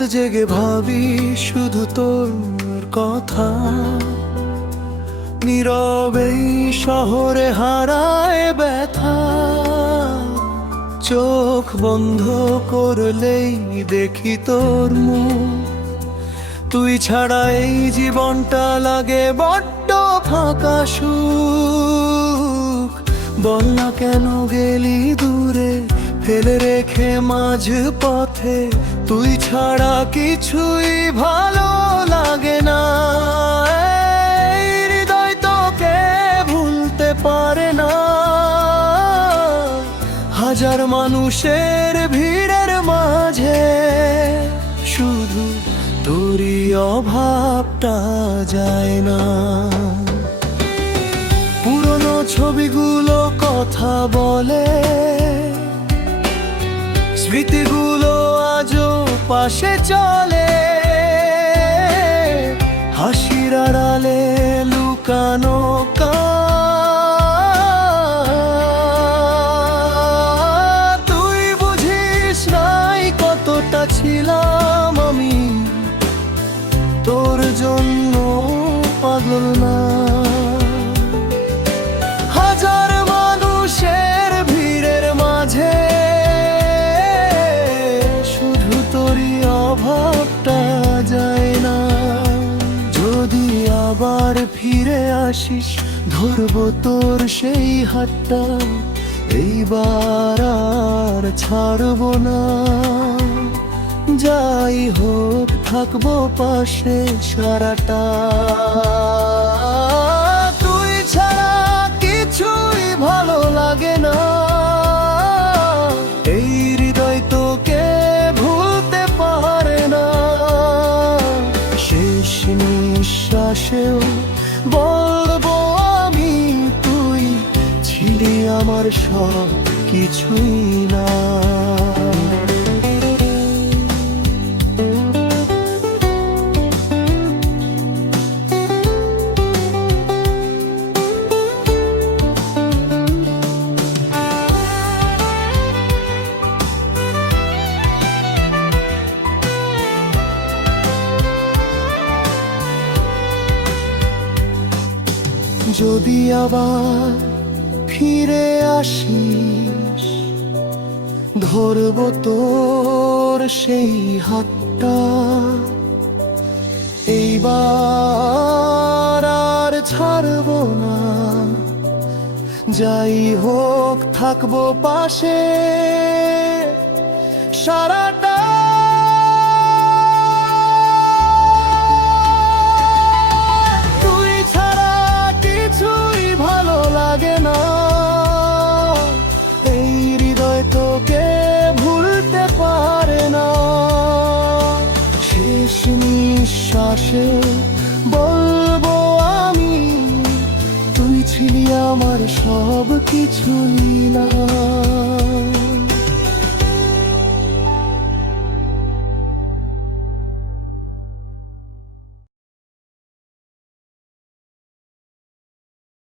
রাত জেগে ভাবি শুধু তোর কথা, নীরবেই শহরে হারায় ব্যথা। চোখ বন্ধ করলেই দেখি তোর মুখ, তুই ছাড়া এই জীবনটা লাগে বড্ড ফাঁকা সুখ। বল না কেন গেলি দূরে, ফেলে রেখে মাঝ পথে, তুই ছাড়া কিছুই ভালো লাগে না। এই হৃদয় তোকে ভুলতে পারে না, হাজার মানুষের ভিড়ের মাঝে শুধু তোরই অভাবটা যায় না। পুরনো ছবিগুলো কথা বলে, স্মৃতিগুলো আজও পাশে চলে, হাসির আড়ালে লুকানো তুই বুঝিস নাই কতটা ছিলাম আমি তোর জন্য পাগল না। হাজার মানুষের ভিড়ের মাঝে শুধু তোরই অভাবটা যায় না। যদি আবার ফিরে আসিস, ধরবো তোর সেই হাতটা, এইবার আর ছাড়বো না। যাই হোক থাকবো পাশে সারাটা, তুই ছাড়া কিছুই ভালো লাগে না। এই হৃদয় তোকে ভুলতে পারে না, শেষ নিঃশ্বাসেও বলবো আমি তুই ছিলি আমার সব কিছুই না। যদি আবার ফিরে আসিস, ধরবো তোর সেই হাতটা, এইবার আর ছাড়বো না। যাই হোক থাকবো পাশে সারাটা। লাগে না, এই হৃদয় তোকে ভুলতে পারে না। শেষ নিঃশ্বাসে বলবো আমি তুই ছিলি আমার সব কিছুই না।